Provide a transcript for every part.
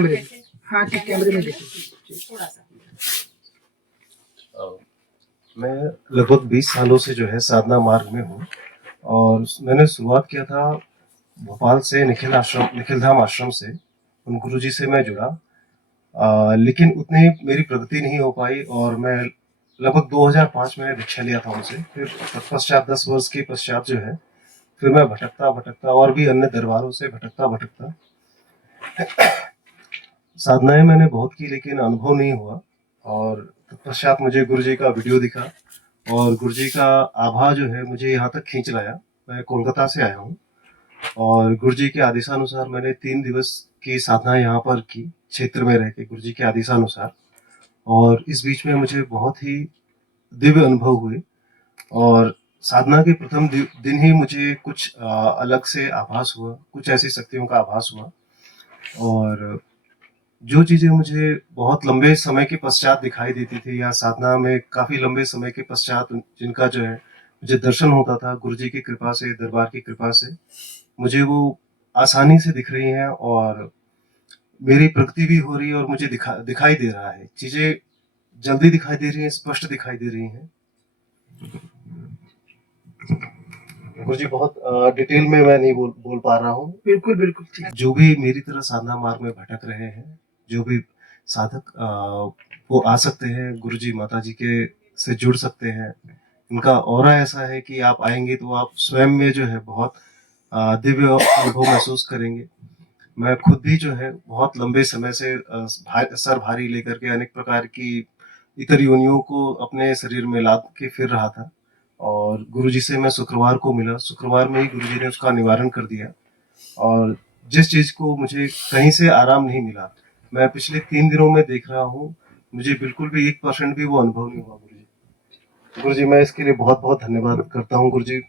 हाँ ठीक, कैमरे में देखिए थोड़ा सा। मैं लगभग 20 सालों से जो है साधना मार्ग में हूँ और मैंने शुरुआत किया था भोपाल से निखिल धाम आश्रम से। उन गुरुजी से मैं जुड़ा, लेकिन उतनी मेरी प्रगति नहीं हो पाई और मैं लगभग 2005 में दीक्षा लिया था उनसे। फिर तत्पश्चात 10 वर्ष के पश्चात जो है फिर मैं भटकता भटकता और भी अन्य दरबारों से भटकता भटकता साधनाएं मैंने बहुत की लेकिन अनुभव नहीं हुआ। और तत्पश्चात मुझे गुरुजी का वीडियो दिखा और गुरुजी का आभा जो है मुझे यहाँ तक खींच लाया। मैं कोलकाता से आया हूँ और गुरुजी के आदेशानुसार मैंने 3 दिवस की साधना यहाँ पर की, क्षेत्र में रह के गुरुजी के आदेशानुसार। और इस बीच में मुझे बहुत ही दिव्य अनुभव हुए और साधना के प्रथम दिन ही मुझे कुछ अलग से आभास हुआ, कुछ ऐसी शक्तियों का आभास हुआ। और जो चीजें मुझे बहुत लंबे समय के पश्चात दिखाई देती थी या साधना में काफी लंबे समय के पश्चात जिनका जो है मुझे दर्शन होता था गुरुजी की कृपा से, दरबार की कृपा से, मुझे वो आसानी से दिख रही हैं और मेरी प्रगति भी हो रही है और मुझे दिखाई दे रहा है, चीजें जल्दी दिखाई दे रही हैं, स्पष्ट दिखाई दे रही हैं। गुरुजी बहुत डिटेल में मैं नहीं बोल पा रहा हूँ। बिल्कुल बिल्कुल ठीक। जो भी मेरी तरह साधना मार्ग में भटक रहे हैं, जो भी साधक वो आ सकते हैं, गुरुजी माताजी के से जुड़ सकते हैं। इनका ऑरा ऐसा है कि आप आएंगे तो आप स्वयं में जो है बहुत दिव्य अनुभव महसूस करेंगे। मैं खुद भी जो है बहुत लंबे समय से सर भारी लेकर के अनेक प्रकार की इतर योनियों को अपने शरीर में लाद के फिर रहा था और गुरुजी से मैं शुक्रवार को मिला। शुक्रवार में ही गुरुजी ने उसका निवारण कर दिया और जिस चीज को मुझे कहीं से आराम नहीं मिला, मैं पिछले 3 दिनों में देख रहा हूँ, मुझे बिल्कुल भी 1% भी वो अनुभव नहीं हुआ। गुरुजी मैं इसके लिए बहुत बहुत धन्यवाद करता हूँ गुरुजी।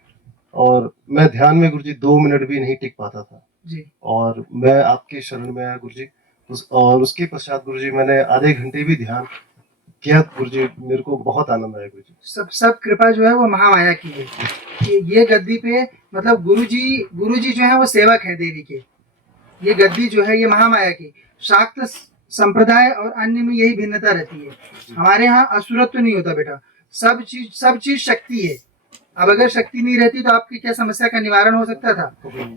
और मैं ध्यान में गुरुजी 2 मिनट भी नहीं टिक पाता था जी। और मैं आपके शरण में आया गुरुजी, और उसके पश्चात गुरुजी मैंने आधे घंटे भी ध्यान किया गुरुजी, मेरे को बहुत आनंद आया गुरुजी। सब कृपा जो है वो महामाया की है। ये गद्दी पे मतलब गुरुजी जो है वो सेवक है देवी के। ये गद्दी जो है ये महामाया की, शाक्त संप्रदाय और अन्य में यही भिन्नता रहती है। हमारे यहाँ असुरत्व नहीं होता बेटा, सब चीज शक्ति है। अब अगर शक्ति नहीं रहती तो आपकी क्या समस्या का निवारण हो सकता था?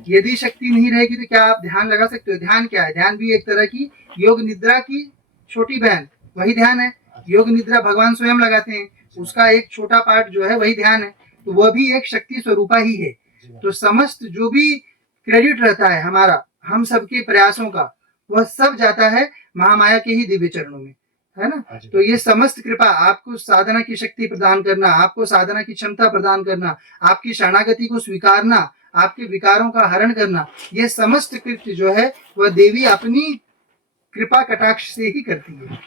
यदि शक्ति नहीं रहेगी तो क्या आप ध्यान लगा सकते हो? ध्यान क्या है? ध्यान भी एक तरह की योग निद्रा की छोटी बहन, वही ध्यान है। योग निद्रा भगवान स्वयं लगाते हैं, उसका एक छोटा पार्ट जो है वही ध्यान है, तो वह भी एक शक्ति स्वरूपा ही है। तो समस्त जो भी क्रेडिट रहता है हमारा, हम सबके प्रयासों का, वह सब जाता है महामाया के ही दिव्य चरणों में, है ना। तो ये समस्त कृपा आपको साधना की शक्ति प्रदान करना, आपको साधना की क्षमता प्रदान करना, आपकी शरणागति को स्वीकारना, आपके विकारों का हरण करना, ये समस्त कृत्य जो है वह देवी अपनी कृपा कटाक्ष से ही करती है।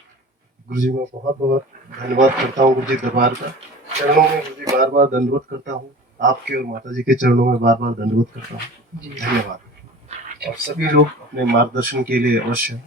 गुरुजी मैं बहुत बहुत धन्यवाद करता हूँ गुरुजी दरबार का, चरणों में गुरुजी बार बार दंडवत करता हूँ, आपके और माताजी के चरणों में बार बार दंडवत करता हूँ। धन्यवाद। और सभी लोग अपने मार्गदर्शन के लिए अवश्य